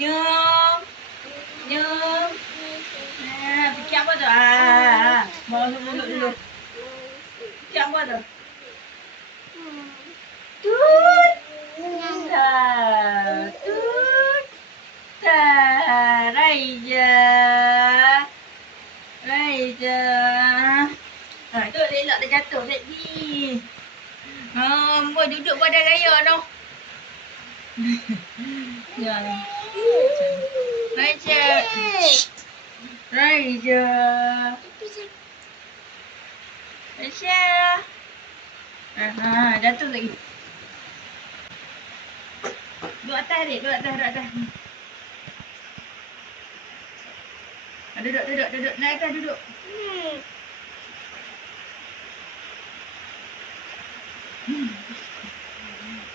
Nyum. Nyum. Fikir apa tu? Bawa mulut dulu. Fikir apa tu? Tut. Tut. Raija. Raija. Tu elok dah jatuh lagi. Boy duduk pada raya tu. Ya. Raija. Raija. Raija. Jatuh lagi. Duduk atas adik, duduk atas. Duduk. Naik atas duduk.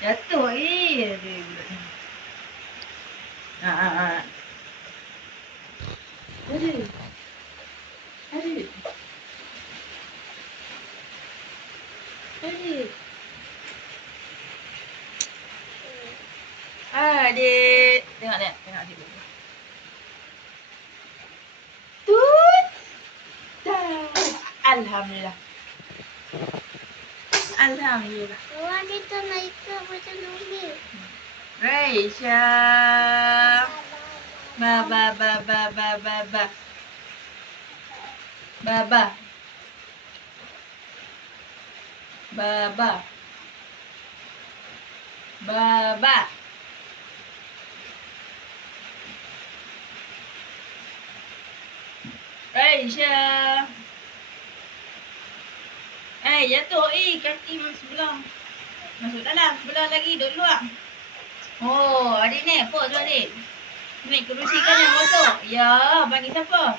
Jatuh Adik. Tengok adik. Tut. Alhamdulillah. Orang kita nak ikat macam ni. Raisya. Baba. Raisya. Jatuh kaki sebelah. Masuk dalam, sebelah lagi, duduk luar. Oh, adik ni, apa tu adik? Naik kerusi kan yang masuk? Ya, panggil siapa?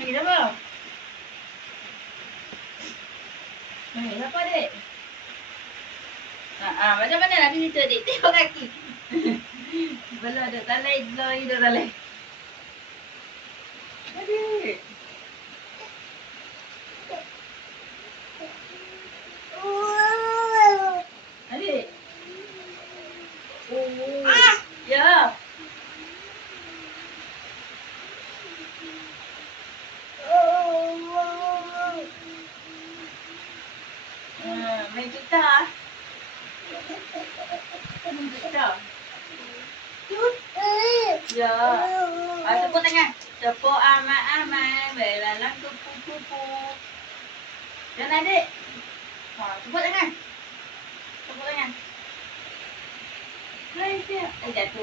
Panggil siapa adik? Macam mana nak cerita adik? Tengok kaki. Belah duduk talai, duduk talai. Adik. Adik. Ya. Main gitar. Ya. Tepuk tangan. Tepuk amat-amat. Belalang kupu-kupu. Dan adik. Tepuk tangan. Hai dia. Jatuh